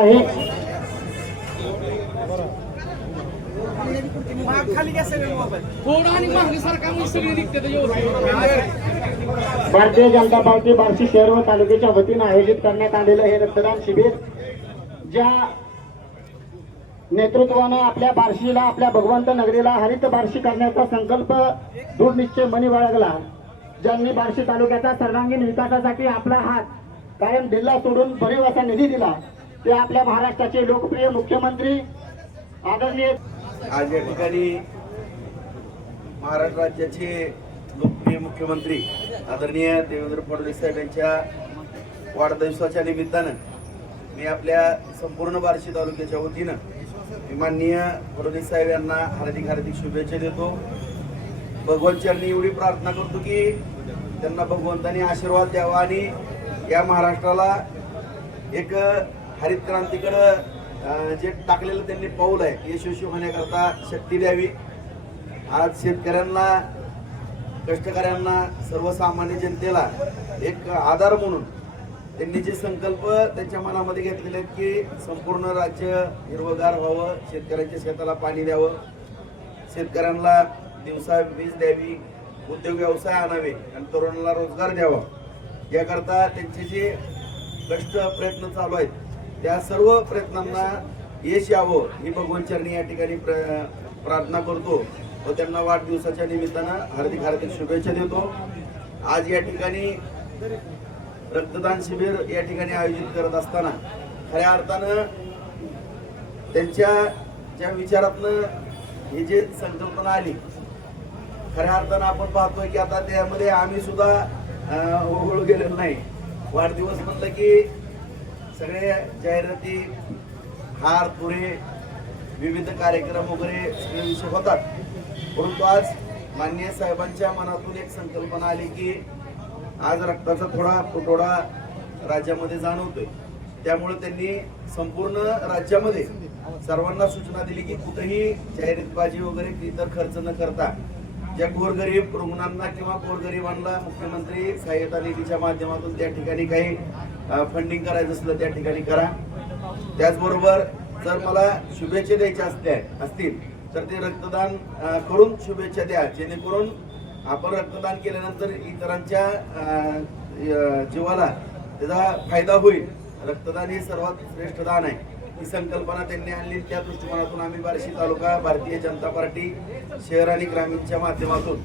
आहे. भारतीय जनता पार्टी बार्शी शहर व तालुक्याच्या वतीनं आयोजित करण्यात आलेलं हे रक्तदान शिबिर ज्या नेतृत्वानं आपल्या बार्शीला आपल्या भगवंत नगरीला हरित बार्शी करण्याचा संकल्प दृढ निश्चय मनी बाळगला. ज्यांनी बार्शी तालुक्याच्या सर्वांगीण विकासासाठी आपला हात कायम दिल्ला सोडून भरीव असा निधी दिला. ते आपल्या महाराष्ट्राचे लोकप्रिय मुख्यमंत्री आदरणीय आज या ठिकाणी महाराष्ट्र राज्याचे लोकप्रिय मुख्यमंत्री आदरणीय देवेंद्र फडणवीस साहेब यांच्या वाढदिवसाच्या निमित्तानं मी आपल्या संपूर्ण बार्शी तालुक्याच्या वतीनं माननीय फडणवीस साहेब यांना हार्दिक हार्दिक शुभेच्छा देतो. भगवंतांनी एवढी प्रार्थना करतो की त्यांना भगवंतांनी आशीर्वाद द्यावा आणि या महाराष्ट्राला एक हरित क्रांतीकडं जे टाकलेलं त्यांनी पाऊल आहे यशस्वी होण्याकरता शक्ती द्यावी. आज शेतकऱ्यांना कष्टकऱ्यांना सर्वसामान्य जनतेला एक आधार म्हणून त्यांनी जे संकल्प त्यांच्या मनामध्ये घेतलेले आहेत की संपूर्ण राज्य हिरवगार व्हावं शेतकऱ्यांच्या शेताला पाणी द्यावं शेतकऱ्यांना दिवसा वीज द्यावी उद्योग व्यवसाय आणावे आणि तरुणाला रोजगार द्यावा. याकरता त्यांचे जे कष्ट प्रयत्न चालू आहेत त्या सर्व प्रयत्नांना यश यावं ही भगवान चरणी या ठिकाणी प्र- प्रार्थना करतो. व त्यांना वाढदिवसाच्या निमित्तानं हार्दिक हार्दिक शुभेच्छा देतो. आज या ठिकाणी रक्तदान शिबिर या ठिकाणी आयोजित करत असताना खऱ्या अर्थानं त्यांच्या ज्या विचारातनं ही जे संकल्पना आली खऱ्या अर्थानं आपण पाहतोय की आता त्यामध्ये आम्ही सुद्धा ओघळू गेलेलो नाही. वाढदिवस म्हटलं की सगळे जाहिराती हार पुरे विविध कार्यक्रम वगैरे सगळे होतात. परंतु आज माननीय साहेबांच्या मनातून एक संकल्पना आली की आज रक्ताचा थोडा तुटवडा राज्यामध्ये जाणवतोय. त्यामुळे त्यांनी संपूर्ण राज्यामध्ये सर्वांना सूचना दिली की कुठेही जाहिरातबाजी वगैरे इतर खर्च न करता ज्या गोरगरीब रुग्णांना किंवा गोरगरिबांना मुख्यमंत्री सहाय्यता निधीच्या माध्यमातून त्या ठिकाणी काही फंडिंग करायचं असलं त्या ठिकाणी करा. त्याचबरोबर जर मला शुभेच्छा द्यायच्या असल्या असतील तर ते रक्तदान करून शुभेच्छा द्या. जेणेकरून आपण रक्तदान केल्यानंतर इतरांच्या जीवाला त्याचा फायदा होईल. रक्तदान हे सर्वात श्रेष्ठ दान आहे. ही संकल्पना त्यांनी आणली. त्या दृष्टिकोनातून आम्ही बार्शी तालुका भारतीय जनता पार्टी शहर आणि ग्रामीणच्या माध्यमातून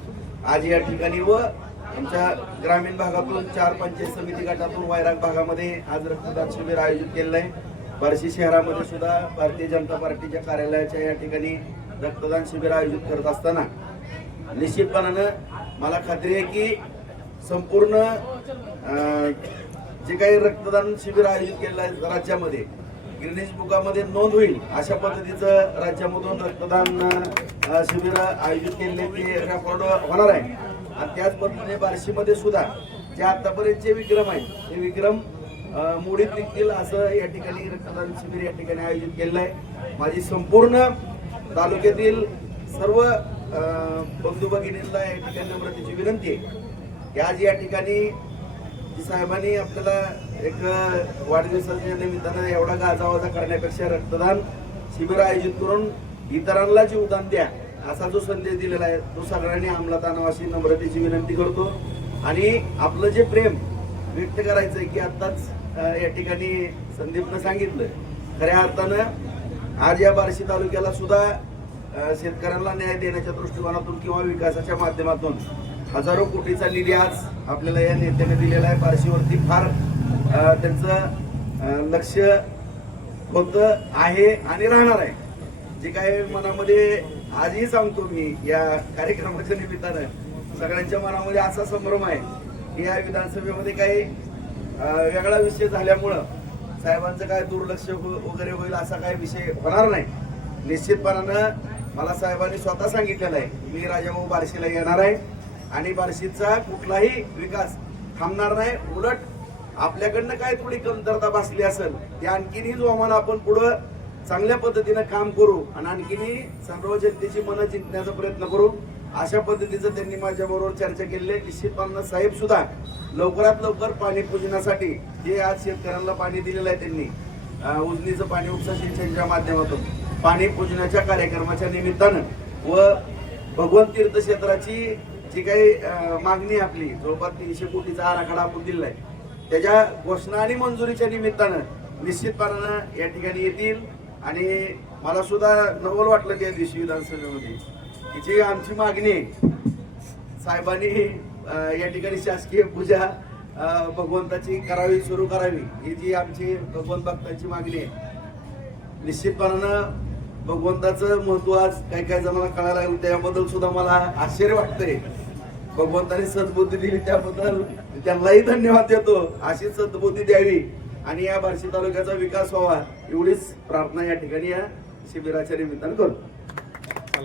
आज या ठिकाणी व आमच्या ग्रामीण भागातून चार पंचायत समिती गटातून वैराग भागामध्ये आज रक्तदान शिबिर आयोजित केलेलं आहे. बार्शी शहरामध्ये सुद्धा भारतीय जनता पार्टीच्या कार्यालयाच्या या ठिकाणी रक्तदान शिबिर आयोजित करत असताना निश्चितपणानं मला खात्री आहे की संपूर्ण जे काही रक्तदान शिबिर आयोजित केलेलं आहे राज्यामध्ये गिरणेश बुकामध्ये नोंद होईल अशा पद्धतीचं राज्यामधून रक्तदान शिबिर आयोजित केलेले ते रेकॉर्ड होणार आहे. आणि त्याच पद्धतीने बार्शीमध्ये सुद्धा जे आतापर्यंतचे विक्रम आहेत ते विक्रम मोडीत निघतील असं या ठिकाणी रक्तदान शिबिर या ठिकाणी आयोजित केलेलं आहे. माझी संपूर्ण तालुक्यातील सर्व बंधू भगिनींना या ठिकाणी नम्रतेची विनंती आहे. की आज या ठिकाणी की साहेबांनी आपल्याला एक वाढदिवसाच्या निमित्तानं एवढा गाजावाजा करण्यापेक्षा रक्तदान शिबिर आयोजित करून इतरांना जीवदान द्या असा जो संदेश दिलेला आहे तो सगळ्यांनी अंमलात आणावा अशी नम्रतेची विनंती करतो. आणि आपलं जे प्रेम व्यक्त करायचं आहे की आत्ताच या ठिकाणी संदीपनं सांगितलं खऱ्या अर्थानं आज या बार्शी तालुक्याला सुद्धा शेतकऱ्यांना न्याय देण्याच्या दृष्टिकोनातून किंवा विकासाच्या माध्यमातून हजारो कोटीचा निधी आज आपल्याला या नेत्याने दिलेला आहे. बार्शीवरती फार त्यांचं लक्ष होतं आहे आणि राहणार आहे. जे काय मनामध्ये आजही सांगतो मी या कार्यक्रमाच्या निमित्तानं सगळ्यांच्या मनामध्ये असा संभ्रम आहे की या विधानसभेमध्ये काही वेगळा विषय झाल्यामुळं साहेबांचं काय दुर्लक्ष हो- वगैरे होईल असा काही विषय होणार नाही. निश्चितपणानं मला साहेबांनी स्वतः सांगितलेलं आहे मी राजाभाऊ बार्शीला येणार आहे. आणि बार्शीचा कुठलाही विकास थांबणार नाही. उलट आपल्याकडनं काय थोडी कमतरता भासली असेल ते आणखीनही जोमानं आपण पुढं चांगल्या पद्धतीनं काम करू आणि आणखीनही सर्व जनतेची मनं जिंकण्याचा प्रयत्न करू. अशा पद्धतीचं त्यांनी माझ्याबरोबर चर्चा केलेली आहे निश्चितपणे साहेब सुद्धा लवकरात लवकर पाणी पूजनासाठी जे आज शेतकऱ्यांना पाणी दिलेलं आहे त्यांनी उजनीचं पाणी उपसा सिंचनच्या माध्यमातून पाणी पूजनाच्या कार्यक्रमाच्या निमित्तानं व भगवंत तीर्थक्षेत्राची जी काही मागणी आपली जवळपास तीनशे कोटीचा आराखडा आपण दिलाय त्याच्या घोषणा आणि मंजुरीच्या निमित्तानं निश्चितपणानं या ठिकाणी येतील. आणि मला सुद्धा नवल वाटलं त्या दिवशी विधानसभेमध्ये की जी आमची मागणी आहे साहेबांनी या ठिकाणी शासकीय पूजा भगवंताची करावी सुरू करावी ही जी आमची भगवंत भक्तांची मागणी आहे निश्चितपणानं भगवंताचं महत्त्व आज काही काही जणांना कळायला लागलं त्याबद्दल सुद्धा मला आश्चर्य वाटतंय. भगवंताने सद्बुद्धी दिली त्याबद्दल त्यांनाही धन्यवाद देतो. अशी सद्बुद्धी द्यावी आणि या बार्शी तालुक्याचा विकास व्हावा एवढीच प्रार्थना या ठिकाणी या शिबिराच्या निमित्तानं करतो